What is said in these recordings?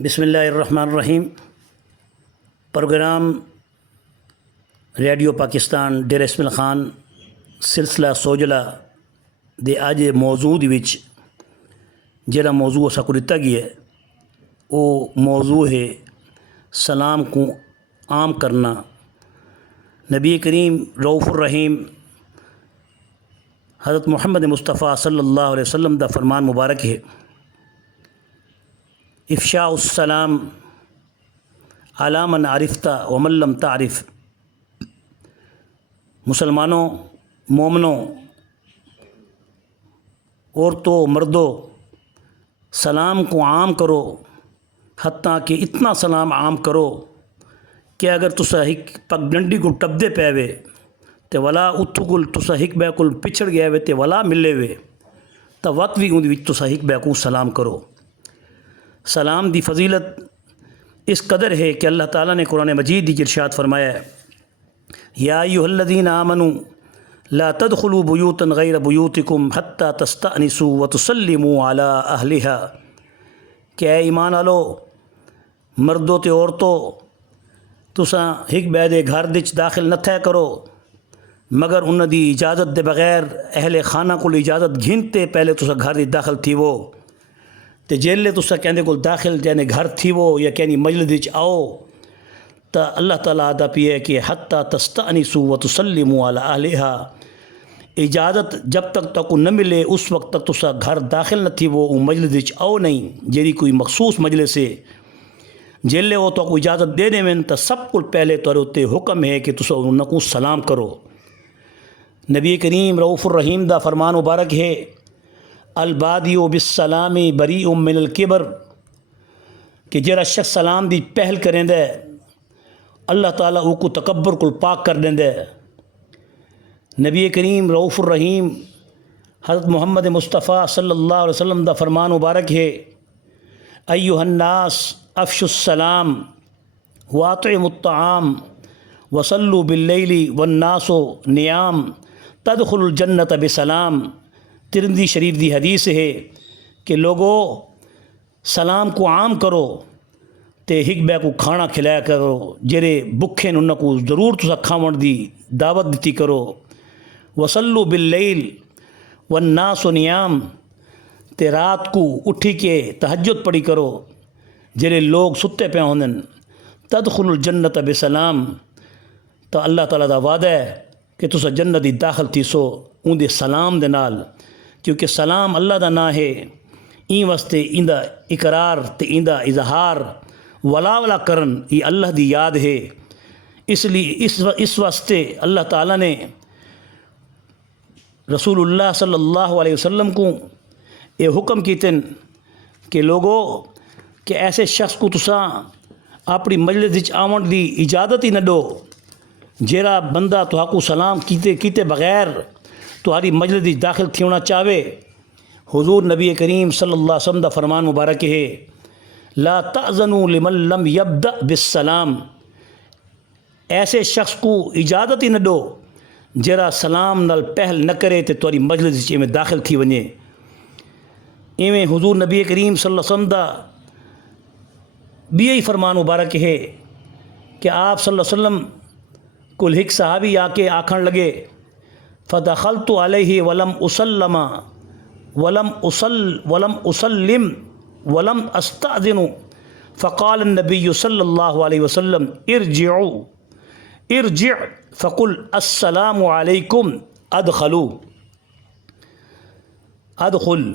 بسم اللہ الرحمن الرحیم۔ پروگرام ریڈیو پاکستان ڈیر اسمل خان سلسلہ سوجلا دے اج موضوع دے وچ جڑا موضوع اسا کو دتا گیا ہے وہ موضوع ہے سلام کو عام کرنا۔ نبی کریم رعف الرحیم، حضرت محمد مصطفیٰ صلی اللہ علیہ وسلم دا فرمان مبارک ہے۔ افشاء السلام علامن عارفتہ وملم تعارف مسلمانوں، مومنوں، عورتوں، مردوں، سلام کو عام کرو، حتیٰ کہ اتنا سلام عام کرو کہ اگر تسا ہک پگ ڈنڈی کو ٹپدے پے وے، تے ولا اتھو کل تسا ہک بے کل پچھڑ گیا وے، تے ولا ملے وے تا وقت بھی اون وچ تسا ہک بے کو سلام کرو۔ سلام دی فضیلت اس قدر ہے کہ اللہ تعالیٰ نے قرآن مجید دی ارشاد فرمایا ہے۔ یا ایہا الذین آمنوا لا تدخلوا بیوتا غیر بیوتکم حتی تستأنسوا وتسلموا علی اہلہا۔ کہ اے ایمان والو مردوں تے عورتوں تساں ہک بے دے گھر وچ داخل نہ تھے کرو، مگر انہاں دی اجازت دے بغیر اہل خانہ کو اجازت گھنتے پہلے تساں گھر دی داخل تھی وہ تے جیلے تسا کہندے کول داخل جانے گھر تھی وہ یا کہنی مجلس وچ آؤ، تا اللہ تعالیٰ آدھا پیے کہ حتیٰ تستانسوا و تسلموا علی اہلہا۔ اجازت جب تک تک نہ ملے، اس وقت تک تسا گھر داخل نہ تھی وہ مجلس وچ آؤ نہیں جیری کوئی مخصوص مجلس ہے۔ جیلے وہ تو اجازت دے دے میں، تا سب کل پہلے تو تے حکم ہے کہ تسا ان کو سلام کرو۔ نبی کریم رعف الرحیم دا فرمان مبارک ہے البادی و بالسلام بری ام من القبر کہ جرا شخص سلام دی پہل کریں دے اللہ تعالیٰ او کو تکبر کل پاک کر دیں دے نبی کریم رعف الرحیم حضرت محمد مصطفیٰ صلی اللہ علیہ وسلم دا فرمان مبارک ہے، ایوہ الناس افش السلام واطعم الطعام وصلو باللیل والناس نیام تدخل الجنت بسلام۔ ترندی شریف دی حدیث ہے کہ لوگو، سلام کو عام کرو تے ہک بے کو کھانا کھلایا کرو، جڑے بکھے ان کو ضرور تسا کھاون دی دعوت دیتی کرو۔ وصلو باللیل والناس نیام تے رات کو اٹھی کے تہجد پڑھی کرو، جڑے لوگ ستے پہ ہوندن۔ تدخل الجنت بسلام۔ تو اللہ تعالیٰ دا وعدہ ہے کہ تسا جنت دی داخل تھی سو اون دے سلام دے نال۔ کیونکہ سلام اللہ دا نا ہے۔ این واسطے ایندا اقرار تے ایندا اظہار ولا ولا کرن یہ اللہ دی یاد ہے۔ اس لیے اس اس واسطے اللہ تعالیٰ نے رسول اللہ صلی اللہ علیہ وسلم کو یہ حکم کیتن کہ لوگو کہ ایسے شخص کو تساں اپنی مجلس آون دی اجازت ہی نہ دو۔ جیڑا بندہ تو کو سلام کیتے کیتے بغیر تہاری مجلس داخل تھیونا چاہے حضور نبی کریم صلی اللہ علیہ وسلم دا فرمان مبارک ہے۔ لا تعزنوا لمن لم یبدأ بالسلام۔ ایسے شخص کو اجازت ہی نہ دو جرا سلام نال پہل نہ کرے تے تہاری مجلس میں داخل تھی ونجے۔ ایویں حضور نبی کریم صلی اللہ علیہ وسلم دا بھی یہی فرمان مبارک ہے کہ آپ صلی اللہ علیہ وسلم کل ہک صحابی آ کے آکھن لگے فدخلت عليه ولم أسلم ولم أصل ولم أسلم ولم أستأذن. فقال النبي صلى الله عليه وسلم ارجعوا ارجع. فقل السلام عليكم أدخلوا. أدخل.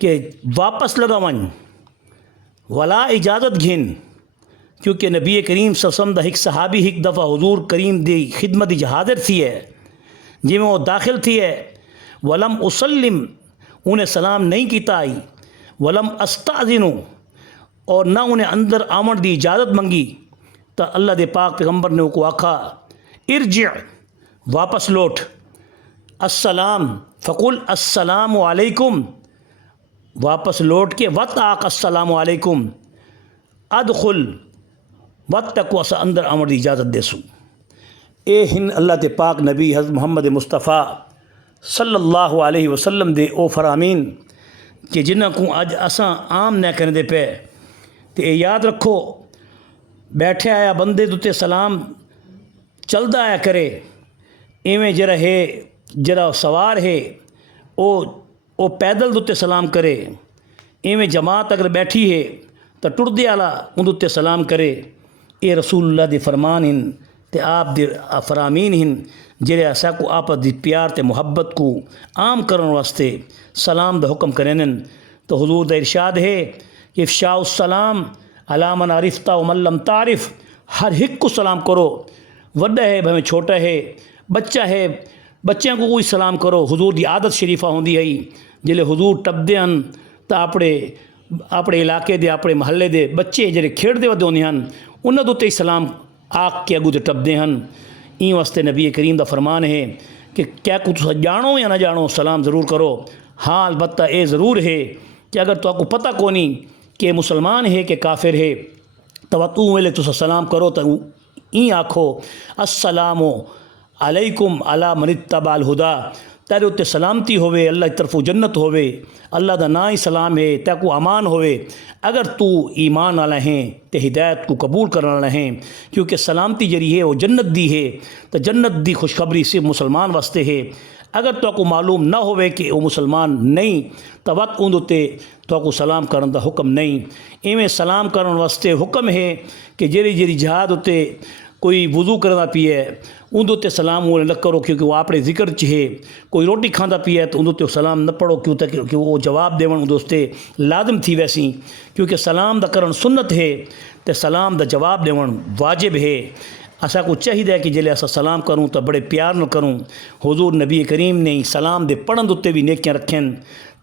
کہ واپس لگا ون ولا اجازت گھن کیونکہ نبی کریم سسم دا ہک صحابی ہک دفعہ حضور کریم دی خدمت حاضر تھی ہے جی میں وہ داخل تھی ہے، ولم اسلم، انہیں سلام نہیں کیتا آئی، ولم استاذنو، اور نہ انہیں اندر آمن دی اجازت منگی تو اللہ دے پاک پیغمبر نے کو آکھا، ارجع، واپس لوٹ، السلام، فقل السلام علیکم واپس لوٹ کے وط آق السلام علیکم، ادخل وط تک وہ اندر امر دی اجازت دے سوں اے ہن اللہ تے پاک نبی حضرت محمد مصطفیٰ صلی اللہ علیہ وسلم دے او فرامین، کہ جنہ کو اج اساں عام نہ کرنے دے پے۔ تے اے یاد رکھو، بیٹھے آیا بندے تو تے سلام چلدا آیا کرے، ایویں جرا ہے جرا سوار ہے، او ਉਹ ਪੈਦਲ ਦੇ ਉੱਤੇ ਸਲਾਮ ਕਰੇ ਇਵੇਂ ਜਮਾਤ ਅਗਰ ਬੈਠੀ ਹੈ ਤਾਂ ਟੁਰਦੇ ਵਾਲਾ ਉਹਦੇ ਉੱਤੇ ਸਲਾਮ ਕਰੇ ਇਹ ਰਸੂਲullah ਦੇ ਫਰਮਾਨ ਹਨ ਤੇ ਆਪ ਦੇ ਫਰਾਮੀਨ ਹਨ ਜਿਹੜੇ ਐਸਾ ਕੋ ਆਪਸ ਦੀ ਪਿਆਰ ਤੇ ਮੁਹੱਬਤ ਕੋ ਆਮ ਕਰਨ ਵਾਸਤੇ ਸਲਾਮ ਦਾ ਹੁਕਮ ਕਰਨਨ تو حضور دا ارشاد ہے کہ افشاء السلام علامن عارفتہ و ملم تعارف ہر ایک کو سلام کرو۔ وڈا ہے بھویں چھوٹا ہے، بچہ ہے بچوں کو کوئی سلام کرو۔ حضور دی عادت شریفہ ہوندی ہے۔ جلے حضور ٹپتے ہیں تو اپنے اپنے علاقے دے اپنے محلے دے بچے جیسے کھیڑتے وداؤن انتہے ہی سلام آ کے اگوں سے ٹپتے ہیں این واسطے نبی کریم دا فرمان ہے کہ کیا کو جانو یا نہ جانو، سلام ضرور کرو۔ ہاں البتہ اے ضرور ہے کہ اگر تو آپ کو پتہ کونی کہ مسلمان ہے کہ کافر ہے تو سلام کرو تو این آخو السلام علیکم علی ملتا بال ہدا تیرے اتنے سلامتی ہوئے، اللہ کی جنت ہوے اللہ دا نا ہی سلام ہے تے کو امان ہوے اگر تو ایمان والا ہیں تے ہدایت کو قبول کرنے والا ہیں کیونکہ سلامتی جری ہے، وہ جنت دی ہے۔ تو جنت دی خوشخبری صرف مسلمان واسطے ہے۔ اگر تو کو معلوم نہ ہوئے کہ وہ مسلمان نہیں، تو وقت ان تو کو سلام کرن دا حکم نہیں۔ ایویں سلام کرن واسطے حکم ہے کہ جری جری جہاد ہوتے کوئی وزو کرا پیے تے سلام وہ کرو، کیونکہ وہ اپنے ذکر چھے کوئی روٹی کھانا پیے تو اندو تے سلام نہ پڑھو، کیوں تک کہ وہ جواب دے اندو تے لادم تھی ویسی۔ کیونکہ سلام دا کرن سنت ہے تے سلام دا جواب دے واجب ہے۔ اسا کو چاہیے کہ جلے اسا سلام کروں تو بڑے پیار نہ کروں۔ حضور نبی کریم نے سلام دے پڑھے اتنے بھی نیکیاں رکھیں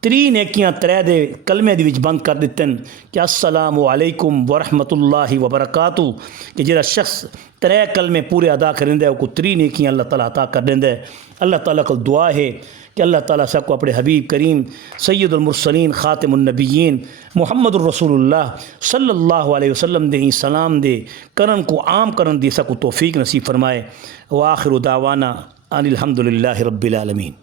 تری نیکیاں ترے دے کلمے دے وچ بند کر دتن کہ السلام علیکم ورحمۃ اللہ وبرکاتہ۔ کہ جڑا شخص ترے کلمے پورے ادا کریں دے کو تری نیکیاں اللہ تعالیٰ عطا کر دیں دے اللہ تعالیٰ کو دعا ہے کہ اللہ تعالیٰ سب کو اپنے حبیب کریم سید المرسلین خاتم النبیین محمد الرسول اللہ صلی اللہ علیہ وسلم دے سلام دے، کرن کو عام کرن دے سب کو توفیق نصیب فرمائے۔ واخر دعوانا ان الحمد للہ رب العالمین۔